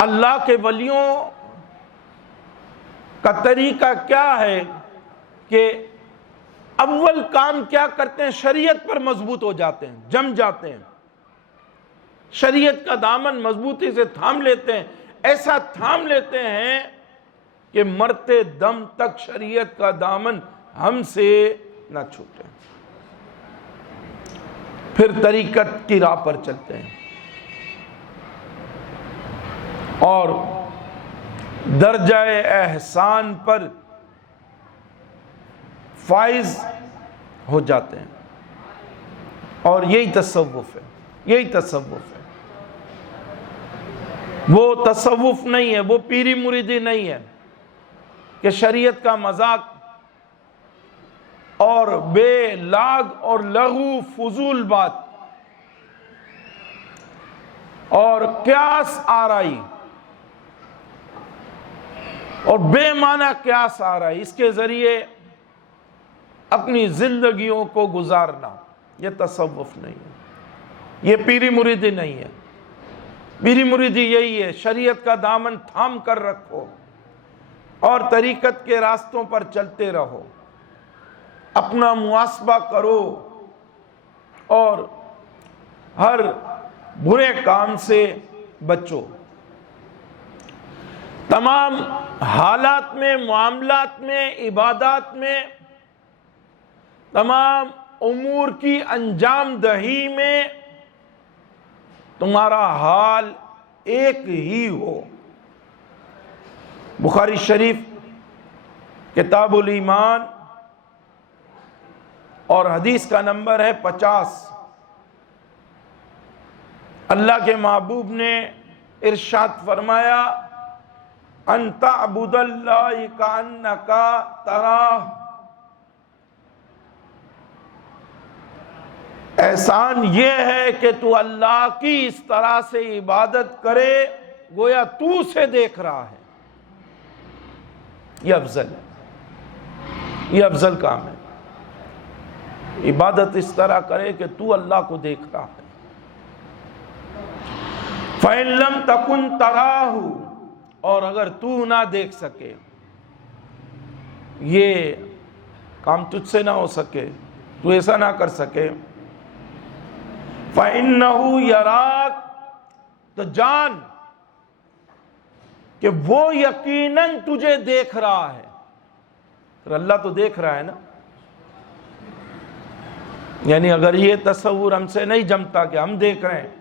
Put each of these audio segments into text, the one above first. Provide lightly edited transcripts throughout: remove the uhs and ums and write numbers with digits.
اللہ کے ولیوں کا طریقہ کیا ہے کہ اول کام کیا کرتے ہیں؟ شریعت پر مضبوط ہو جاتے ہیں، جم جاتے ہیں، شریعت کا دامن مضبوطی سے تھام لیتے ہیں، ایسا تھام لیتے ہیں کہ مرتے دم تک شریعت کا دامن ہم سے نہ چھوٹے، پھر طریقت کی راہ پر چلتے ہیں اور درجہ احسان پر فائز ہو جاتے ہیں، اور یہی تصوف ہے، یہی تصوف ہے۔ وہ تصوف نہیں ہے، وہ پیری مریدی نہیں ہے کہ شریعت کا مذاق اور بے لاگ اور لغو فضول بات اور قیاس آرائی اور بے معنی قیاس آرائی، اس کے ذریعے اپنی زندگیوں کو گزارنا، یہ تصوف نہیں ہے، یہ پیری مریدی نہیں ہے۔ پیری مریدی یہی ہے، شریعت کا دامن تھام کر رکھو اور طریقت کے راستوں پر چلتے رہو، اپنا محاسبہ کرو اور ہر برے کام سے بچو، تمام حالات میں، معاملات میں، عبادات میں، تمام امور کی انجام دہی میں تمہارا حال ایک ہی ہو۔ بخاری شریف کتاب الایمان اور حدیث کا نمبر ہے 50۔ اللہ کے محبوب نے ارشاد فرمایا، ان تعبد اللہ کأنک تراہ، احسان یہ ہے کہ تو اللہ کی اس طرح سے عبادت کرے گویا تو اسے دیکھ رہا ہے۔ یہ افضل ہے، یہ افضل کام ہے، عبادت اس طرح کرے کہ تو اللہ کو دیکھ رہا ہے۔ فَإِن لَمْ تَكُنْ تَرَاهُ، اور اگر تو نہ دیکھ سکے، یہ کام تجھ سے نہ ہو سکے، تو ایسا نہ کر سکے، فَإِنَّهُ يَرَاكَ، تو جان کہ وہ یقیناً تجھے دیکھ رہا ہے۔ تو اللہ تو دیکھ رہا ہے نا، یعنی اگر یہ تصور ہم سے نہیں جمتا کہ ہم دیکھ رہے ہیں،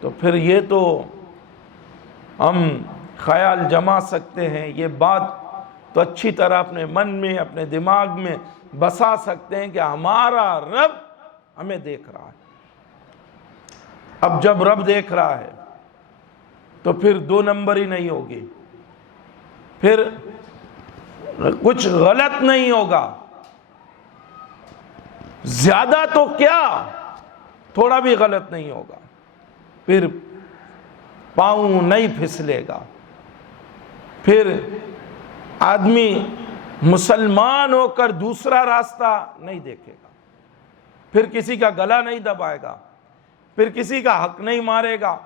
تو پھر یہ تو ہم خیال جما سکتے ہیں، یہ بات تو اچھی طرح اپنے من میں، اپنے دماغ میں بسا سکتے ہیں کہ ہمارا رب ہمیں دیکھ رہا ہے۔ اب جب رب دیکھ رہا ہے تو پھر دو نمبر ہی نہیں ہوگی، پھر کچھ غلط نہیں ہوگا، زیادہ تو کیا تھوڑا بھی غلط نہیں ہوگا، پھر پاؤں نہیں پھسلے گا، پھر آدمی مسلمان ہو کر دوسرا راستہ نہیں دیکھے گا، پھر کسی کا گلا نہیں دبائے گا، پھر کسی کا حق نہیں مارے گا،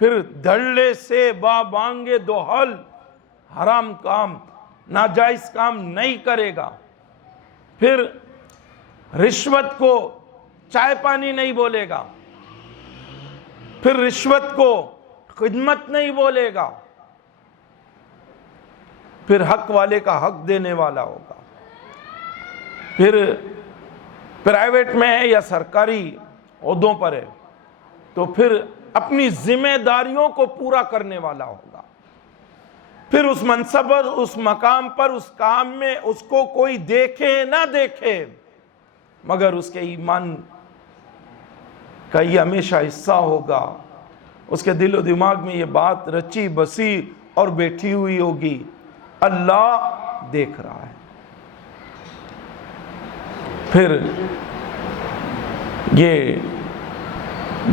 پھر دھڑلے سے بانگے دوحل حرام کام، ناجائز کام نہیں کرے گا، پھر رشوت کو چائے پانی نہیں بولے گا، پھر رشوت کو خدمت نہیں بولے گا، پھر حق والے کا حق دینے والا ہوگا، پھر پرائیویٹ میں ہے یا سرکاری عہدوں پر ہے تو پھر اپنی ذمہ داریوں کو پورا کرنے والا ہوگا، پھر اس منصب پر، اس مقام پر، اس کام میں اس کو کوئی دیکھے نہ دیکھے مگر اس کے ایمان کا یہ ہمیشہ حصہ ہوگا، اس کے دل و دماغ میں یہ بات رچی بسی اور بیٹھی ہوئی ہوگی، اللہ دیکھ رہا ہے۔ پھر یہ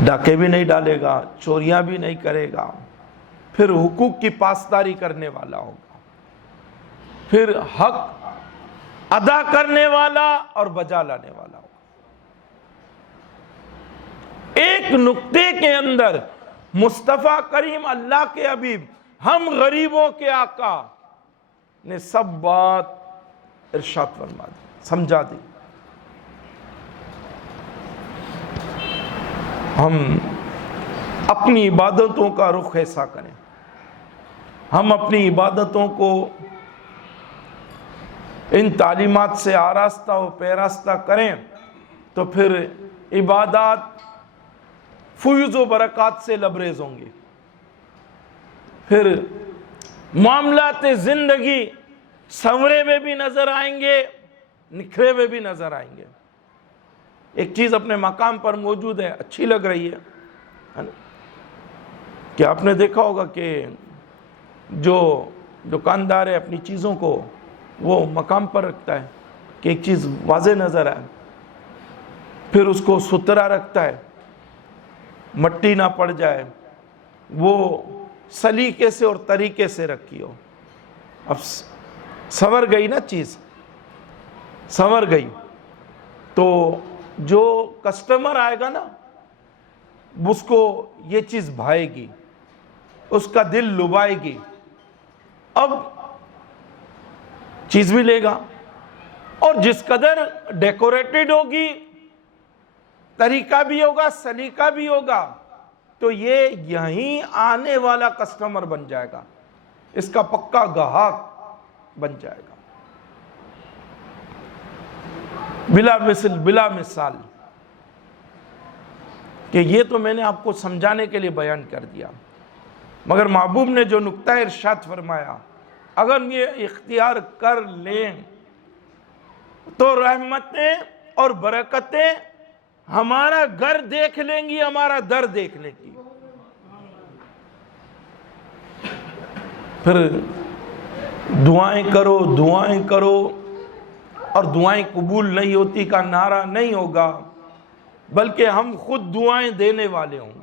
ڈاکے بھی نہیں ڈالے گا، چوریاں بھی نہیں کرے گا، پھر حقوق کی پاسداری کرنے والا ہوگا، پھر حق ادا کرنے والا اور بجا لانے والا ہوگا۔ ایک نقطے کے اندر مصطفیٰ کریم اللہ کے حبیب ہم غریبوں کے آقا نے سب بات ارشاد فرما دی، سمجھا دی۔ ہم اپنی عبادتوں کا رخ ایسا کریں، ہم اپنی عبادتوں کو ان تعلیمات سے آراستہ و پیراستہ کریں تو پھر عبادات فیوز و برکات سے لبریز ہوں گی، پھر معاملات زندگی سنورے ہوئے بھی نظر آئیں گے، نکھرے ہوئے بھی نظر آئیں گے۔ ایک چیز اپنے مقام پر موجود ہے، اچھی لگ رہی ہے نا؟ کہ آپ نے دیکھا ہوگا کہ جو دکاندار ہے اپنی چیزوں کو وہ مقام پر رکھتا ہے کہ ایک چیز واضح نظر آئے، پھر اس کو ستھرا رکھتا ہے، مٹی نہ پڑ جائے، وہ سلیقے سے اور طریقے سے رکھی ہو۔ اب سنور گئی نا چیز، سنور گئی تو جو کسٹمر آئے گا نا اس کو یہ چیز بھائے گی، اس کا دل لبائے گی، اب چیز بھی لے گا۔ اور جس قدر ڈیکوریٹڈ ہوگی، طریقہ بھی ہوگا، سلیقہ بھی ہوگا، تو یہ یہیں آنے والا کسٹمر بن جائے گا، اس کا پکا گاہک بن جائے گا، بلا مثل بلا مثال۔ کہ یہ تو میں نے آپ کو سمجھانے کے لیے بیان کر دیا، مگر محبوب نے جو نقطہ ارشاد فرمایا اگر یہ اختیار کر لیں تو رحمتیں اور برکتیں ہمارا گھر دیکھ لیں گی، ہمارا در دیکھ لیں گی۔ پھر دعائیں کرو، دعائیں کرو، اور دعائیں قبول نہیں ہوتی کا نعرہ نہیں ہوگا، بلکہ ہم خود دعائیں دینے والے ہوں گے۔